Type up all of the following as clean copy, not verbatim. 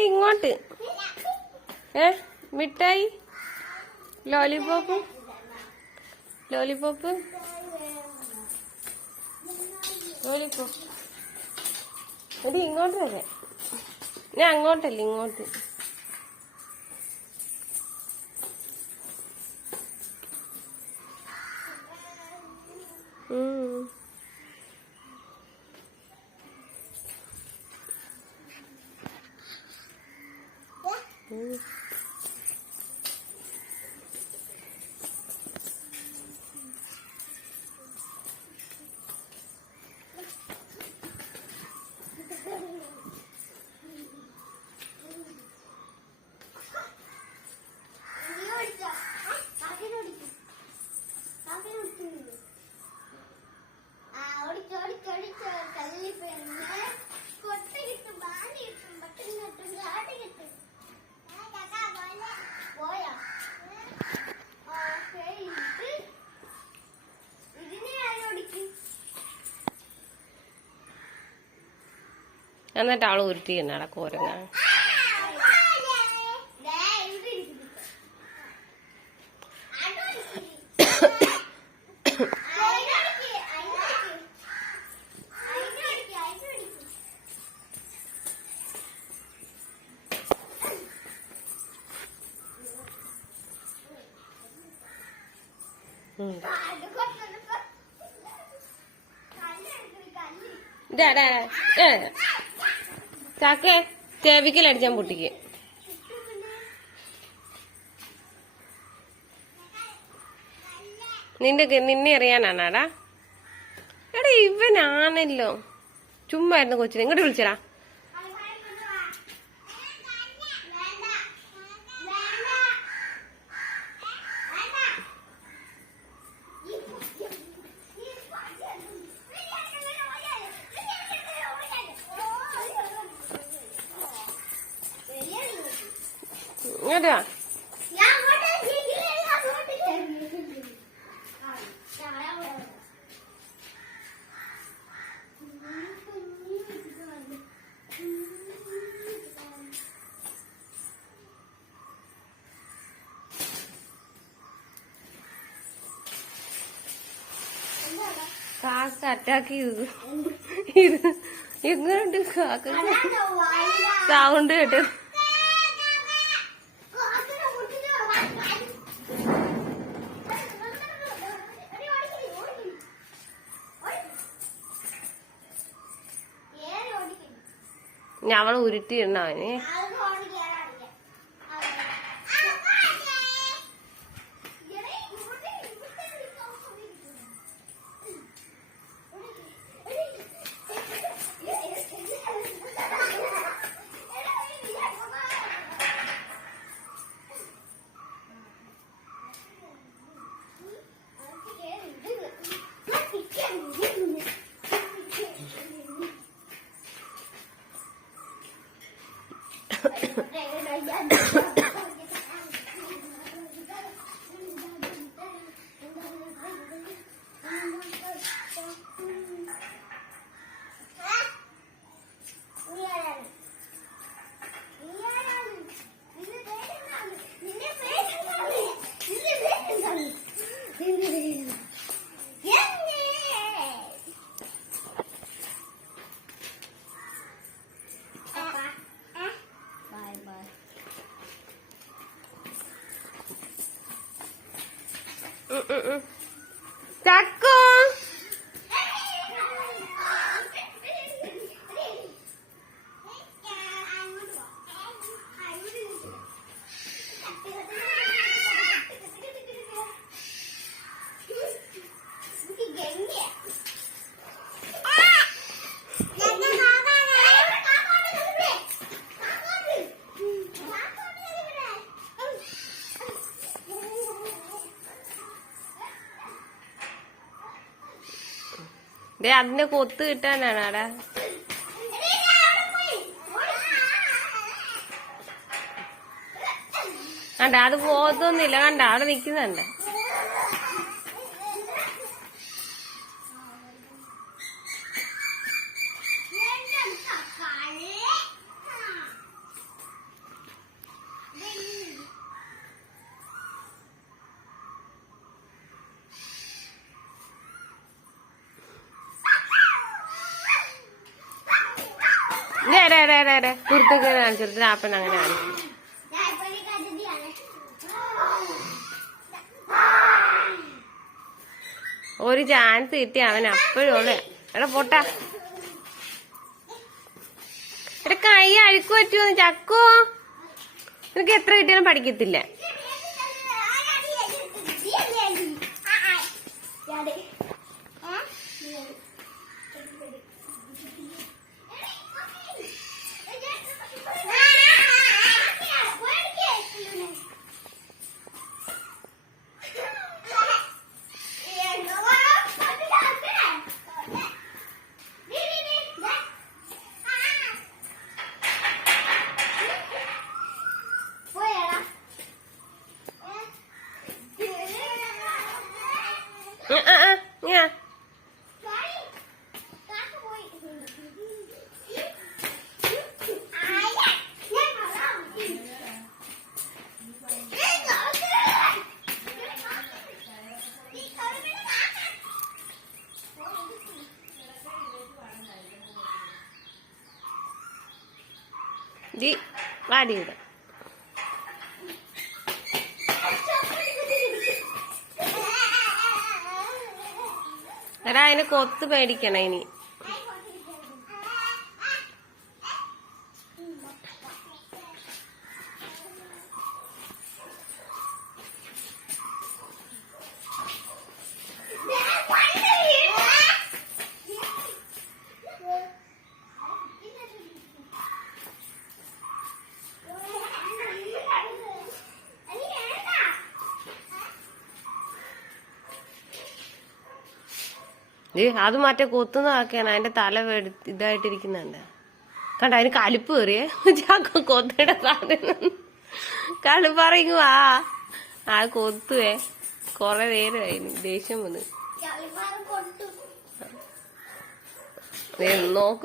ഇങ്ങോട്ട് മിഠായി lollipop lollipop lollipop എടി ഇങ്ങോട്ട് വരെ ഞാൻ അങ്ങോട്ടല്ല ഇങ്ങോട്ട് എന്നിട്ട് ആള് ഉരുത്തി നടക്കുരങ്ങ ചാക്കേ ചെവിക്കലടിച്ചാൻ പൊട്ടിക്ക് നിന്നെ അറിയാനാണാടാ എടാ ഇവനാണല്ലോ ചുമ്മായിരുന്നു കൊച്ചിനെ ഇങ്ങോട്ട് വിളിച്ചടാ ഇങ്ങോട്ടാ കാക്ക അറ്റാക്ക് ചെയ്തു ഇത് ഇങ്ങോട്ട് കാക്ക സൗണ്ട് കേട്ടു ഞവള് ഉരുട്ടിയിടണ അവന് ചക്കോ അതിനെ കൊത്ത് കിട്ടാനാണ് ആടാ കണ്ട അത് പോകത്തൊന്നുമില്ല. കണ്ട അവിടെ നിക്കുന്നുണ്ട്. കുരുത്തൊക്കെ കാണിച്ചിട്ട് ആപ്പൻ അങ്ങനെ കാണിച്ചു. ഒരു ചാൻസ് കിട്ടി അവൻ അപ്പോഴുള്ള. എടാ പൊട്ടാ, എടാ കൈ അഴുക്ക് പറ്റുമോ ചക്കോ? നിനക്ക് എത്ര കിട്ടിയാലും പഠിക്കത്തില്ല. വാടിയുടെ എടാ അതിനെ കൊത്ത് പേടിക്കണം ഇനി. അത് മറ്റേ കൊത്തുന്നതാക്കിയാണ്. അതിന്റെ തല ഇതായിട്ടിരിക്കുന്നുണ്ട്. കണ്ട അതിന് കലിപ്പ് കയറിയേ. ചാക്ക കൊത്തിയുടെ സാധനം കലിപ്പറിങ്ങു. ആ കൊത്തുവേ കൊറേ നേരമായി ദേഷ്യം വന്ന് നോക്ക്.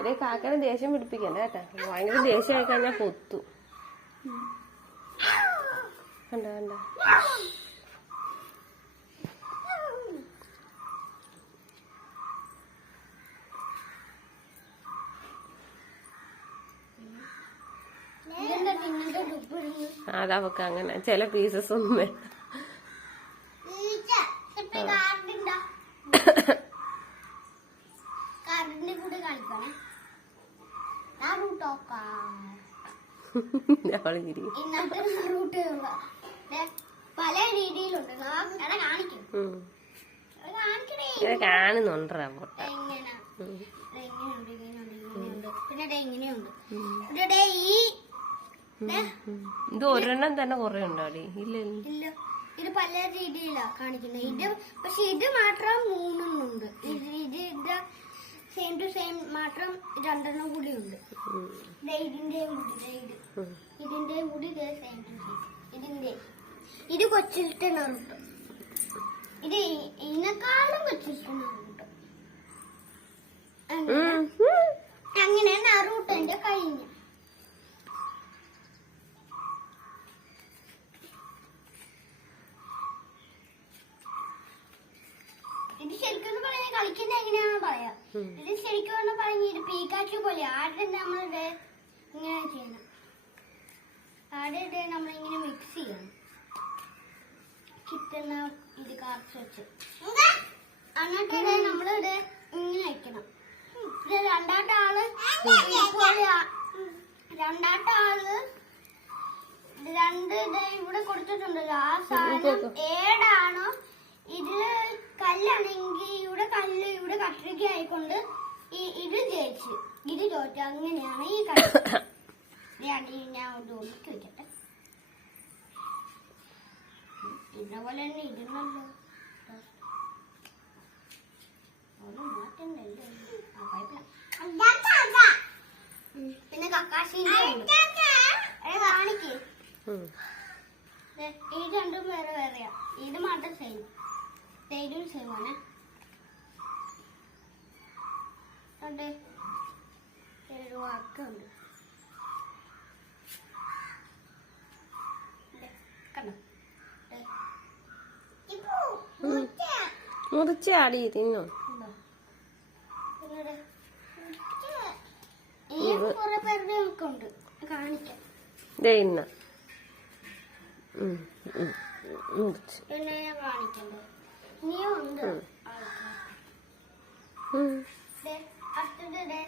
ഒരേ കാക്കനെ ദേഷ്യം പിടിപ്പിക്കണ്ട കേട്ടാ. ഭയങ്കര ദേഷ്യമായി കഴിഞ്ഞാൽ കൊത്തു. കണ്ട കണ്ട അതവക്ക് അങ്ങനെ ചില പീസസ് ഒന്നും വേണ്ട. പല രീതിയിലുണ്ട്. കാണുന്നുണ്ടാ പിന്നെ ഇങ്ങനെയുണ്ട്. ഇത് ഒരെണ്ണം തന്നെ കൊറേ ഉണ്ടാടി. ഇല്ല ഇല്ല, ഇത് പല രീതിയിലാ കാണിക്കുന്നത്. ഇത് പക്ഷെ ഇത് മാത്രം 3 ഉണ്ട്. ഇത് സെയിം ടു സെയിം മാത്രം 2 കൂടി ഉണ്ട്. ഇതിന്റെ കൂടി സെയിം ടു സെയിം. ഇത് കൊച്ചിലിട്ട് നറുട്ട്. ഇത് ഇതിനെക്കാളും കൊച്ചിലിട്ട് നറുട്ട്. അങ്ങനെ നറുട്ട് എന്റെ കഴിഞ്ഞു. ഇത് ശരിക്കും പറഞ്ഞാൽ കളിക്കുന്ന എങ്ങനെയാണെന്ന് പറയാം. ഇത് ശരിക്കും പറഞ്ഞ ഇത് പീക്കാച്ചു പോലെ ആദ്യം നമ്മളിത് ഇങ്ങനെ ചെയ്യണം. ആദ്യം നമ്മളിങ്ങനെ മിക്സ് ചെയ്യണം. കിട്ടുന്ന ഇത് കാർച്ച് വെച്ച് എന്നിട്ട് നമ്മളിത് ഇങ്ങനെ വെക്കണം. രണ്ടാമത്തെ ആള് രണ്ട് ഇത് ഇവിടെ കൊടുത്തിട്ടുണ്ടല്ലോ. ആ സാധനം ഏടാണോ ഇതില് കല്ലാണെങ്കിൽ ഇവിടെ കല്ല് ഇവിടെ കട്ടയ്ക്ക് ആയിക്കൊണ്ട് ഇത് ജയിച്ച് ഇത് തോറ്റ. അങ്ങനെയാണ് ഈ കളി. ഞാൻ ഒതുക്കി വെക്കട്ടെ. ഇതേപോലെ തന്നെ ഇടുന്നല്ലോ. പിന്നെ കക്കാശീന്റെ കാണിക്ക്. ഈ രണ്ടും വേറെ വേറെയാ. ഇത് മാത്രം സെയിം. ഇതും സെയിം ആണ്. ഒരു വാക്കുണ്ട് കണ്ടോ. മുറിച്ച് ആടി തിന്നോ. ഇനിയും കുറെ പേരുടെ ഉണ്ട് കാണിക്കാം. ഇന്ന പിന്നെ ഞാൻ കാണിക്കണ്ടേ. ഇനിയും ഉണ്ട് ആൾക്കാർ. അടുത്തത്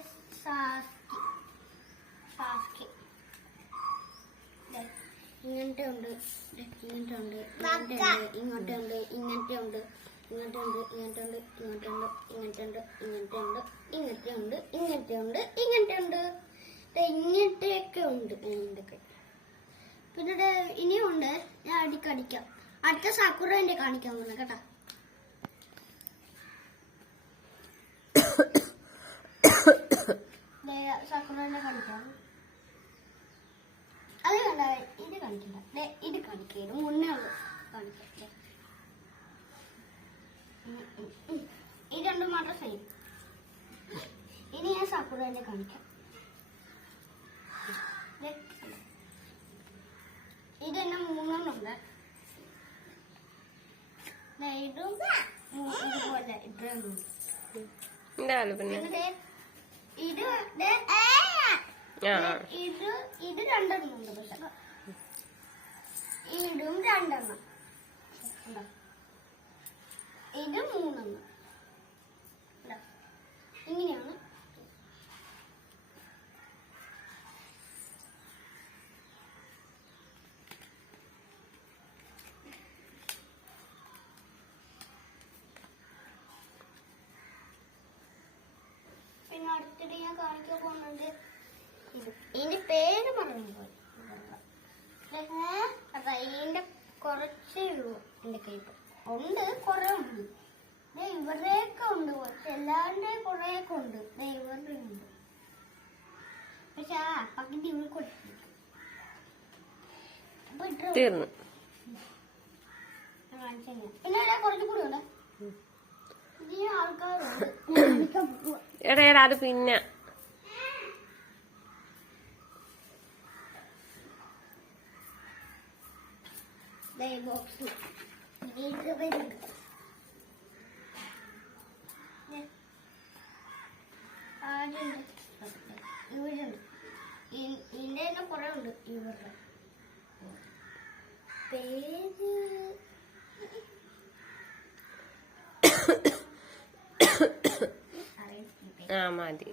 സാസ്കി. ഇങ്ങനത്തെ ഉണ്ട്, ഇങ്ങനത്തെ ഉണ്ട്, ഇങ്ങോട്ട് ഉണ്ട്, ഇങ്ങനത്തെ ഉണ്ട്, ഇങ്ങോട്ട് ഉണ്ട്, ഇങ്ങനത്തെ ഉണ്ട്, ഇങ്ങോട്ട് ഉണ്ട്, ഇങ്ങനത്തെ ഉണ്ട്, ഇങ്ങനത്തെ ഉണ്ട്, ഇങ്ങനത്തെ ഉണ്ട്, ഇങ്ങനത്തെ ഉണ്ട്, ഇങ്ങനത്തെ ഉണ്ട്, ഇങ്ങനത്തെയൊക്കെ ഉണ്ട്. ഇതൊക്കെ പിന്നെ ഇനിയും ഉണ്ട്. ഞാൻ അടിക്കടിക്കാം. അടുത്ത സക്കുറേന്റെ കാണിക്കാൻ പോകുന്നത് കേട്ടാ. സക്കുറേന്റെ കാണിക്കാം. അത് കണ്ട ഇത് കാണിക്കണ്ട. ഇത് കാണിക്കരുത്. മുന്നേ ഉള്ളു കാണിക്കട്ടെ. ഇത് രണ്ടും മാത്രം സെയിം. ഇനി ഞാൻ സക്കുറേന്റെ കാണിക്കാം. ഇത് തന്നെ 3 ഉണ്ട്. ഇതും ഇതുപോലെ ഇത്രയും. ഇത് ഇത് 2 ഉണ്ട്. പക്ഷെ ഇതും 2. ഇത് 3. ഇങ്ങനെയാണ്. പിന്നെ അടുത്തിടെ ഞാൻ കാണിക്കാൻ പോകുന്നത് ഇതിന്റെ പേര് പറഞ്ഞു പോയി. ഇതിന്റെ കുറച്ചേ ഉള്ളൂ എന്റെ കയ്യിൽ ഉണ്ട്. കുറെ ഉണ്ട്. ഇവരുടെയൊക്കെ ഉണ്ട്. എല്ലാവരുടെയും കുറെയൊക്കെ ഉണ്ട്. ഇവരുടെ ഉണ്ട്. പക്ഷെ ആ പകുതി ഇവർ കൊടുത്തു. തീർന്നു. പിന്നെ കുറച്ചും കൂടി ഉണ്ട്. ഇതിന് ആൾക്കാരുണ്ട്. എടാ അത് പിന്നെ ബോക്സ് വരുന്നുണ്ട്. ഇവരുണ്ട്. ഇതിന്റെ തന്നെ കുറെ ഉണ്ട്. ഇവരുടെ പേര് മതി.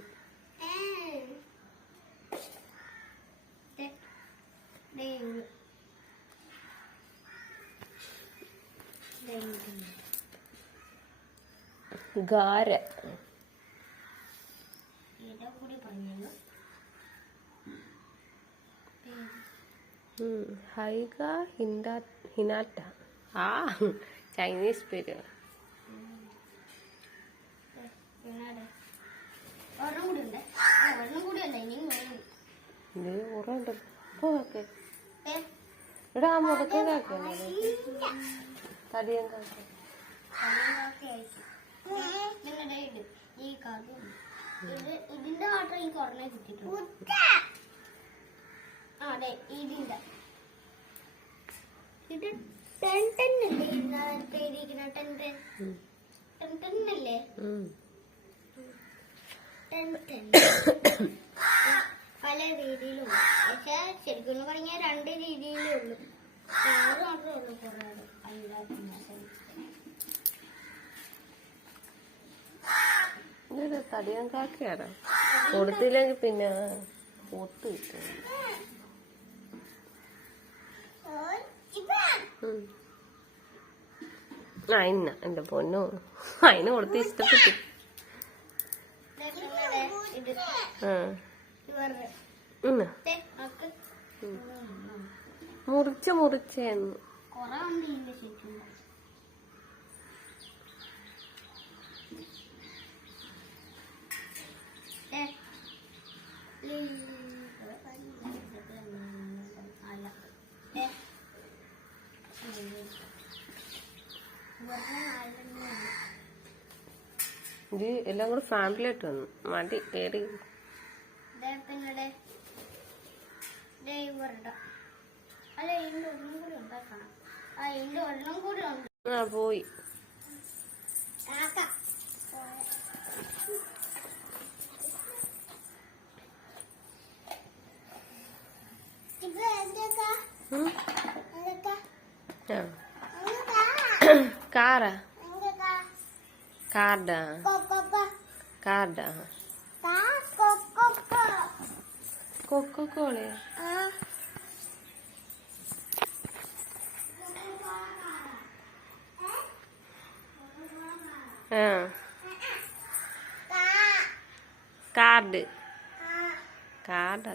ഗാര കൂടി പറഞ്ഞു. ഹൈഗ ഹിനാറ്റ. ആ ചൈനീസ് പേര്. ഒരെണ്ണം കൂടി ഉണ്ട്. ഒരെണ്ണം കൂടി അല്ല ഇനിയും ഇത് കുറെ ഉണ്ട്. ഇവിടെ ആ മുടക്കം കാക്കല്ലേ തടിയൻ കാക്ക. ഈ കാര്യം ഇതിന്റെ മാത്രം ഈ കുറഞ്ഞ കിട്ടിയിട്ടുണ്ട്. അതെ ഇതിന്റെ ഇത് 10 അല്ലേ പേരിക്കുന്ന 10 അല്ലേ 10 പല രീതിയിലും. പക്ഷെ ശരിക്കും പറഞ്ഞാൽ 2 രീതിയിലേ ഉള്ളൂ. 6 മാത്രമേ ഉള്ളൂ. കുറെ ഇതൊരു തടിയൻ കാക്കയാണ്. കൊടുത്തില്ലെങ്കിൽ പിന്നെ ഒത്തു കിട്ടും. ഇന്ന എന്റെ പൊന്നോ അതിന് കൊടുത്ത് ഇഷ്ടപ്പെട്ടു. മുറിച്ചേന്ന് ഇത് എല്ലാം കൂടെ ഫാമിലി ആയിട്ട് വന്നു മടി പേടി. പിന്നീട് അല്ല ഇതിന്റെ ഒരെണ്ണം കൂടി ഉണ്ടാക്കണം. ഇതിന്റെ ഒരെണ്ണം കൂടി ഉണ്ട്. പോയി. കാറാ കാർഡാ കാർഡാ കൊക്കോളയാ കാർഡ് കാർഡാ